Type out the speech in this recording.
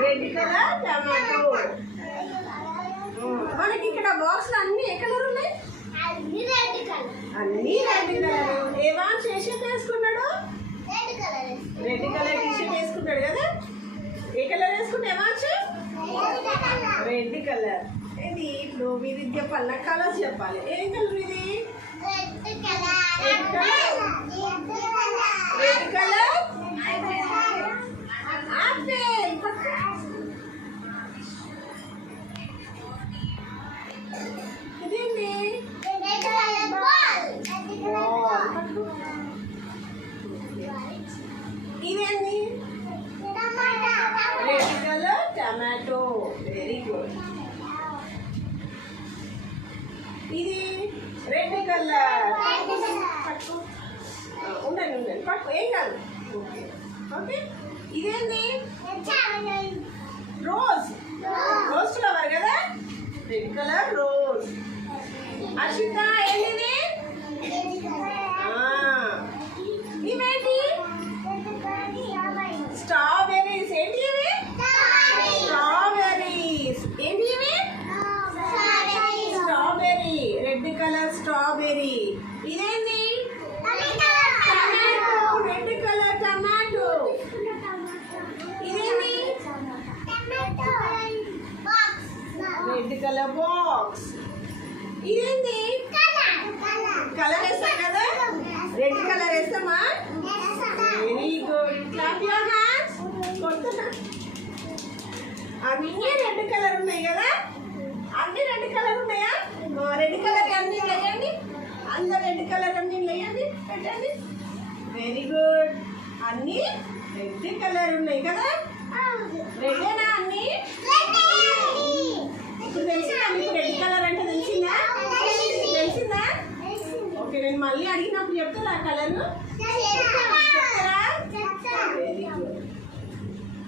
Red colour tomato. మనకి ఇక్కడ box లో అన్ని ఏ కలర్ ఉన్నాయి? అన్ని రెడ్ కలర్. ఏవాన్ షర్ట్ వేసుకున్నాడు? రెడ్ కలర్ టీ షర్ట్ వేసుకుంటాడు కదా. ఏ కలర్ వేసుకుంటే ఏవాన్స్? Red colour. ఇది ఇప్పుడు మీరు చెప్పాలి, నాకు కలర్స్ చెప్పాలి. ఏం కలర్ ఇది? Red colour. ఇదేంటి? ఇదేంటి? Red colour tomato. Very good. ఇది రెడ్ కలర్. పట్టుకో. ఉండండి పట్టుకో, ఏం కాదు. ఓకే. ఇదేంటి? రోజ్. రోజ్ ఫ్లవర్ కదా. Red colour rose. అర్షిత ఏంటిది? ఇవేంటి? స్ట్రాబెర్రీస్. ఏంటి ఇవి? స్ట్రాబెర్రీస్. ఏంటి ఇవి? స్ట్రాబెర్రీ. Red colour strawberry. ఇదేంటి? టమాటో. Red colour tomato. ఇదేంటి? Red colour box. ఇదేంటి? కలర్ వేస్తాం కదా. రెడ్ కలర్ వేస్తామా? Very good. Clap your hands. కొడుతున్నా. అన్నీ రెడ్ కలర్ ఉన్నాయి కదా. అన్ని రెడ్ కలర్ ఉన్నాయా? రెడ్ కలర్ అన్ని వేయండి. అందరు రెడ్ కలర్ అన్ని వేయండి, పెట్టండి. Very good. అన్ని రెడ్ కలర్ ఉన్నాయి కదా. రెడ్డేనా అన్ని? ఇప్పుడు తెలిసిందా మీకు రెడ్ కలర్ అంటే? తెలిసిందా? ఓకే, నేను మళ్ళీ అడిగినప్పుడు చెప్తారా కలర్?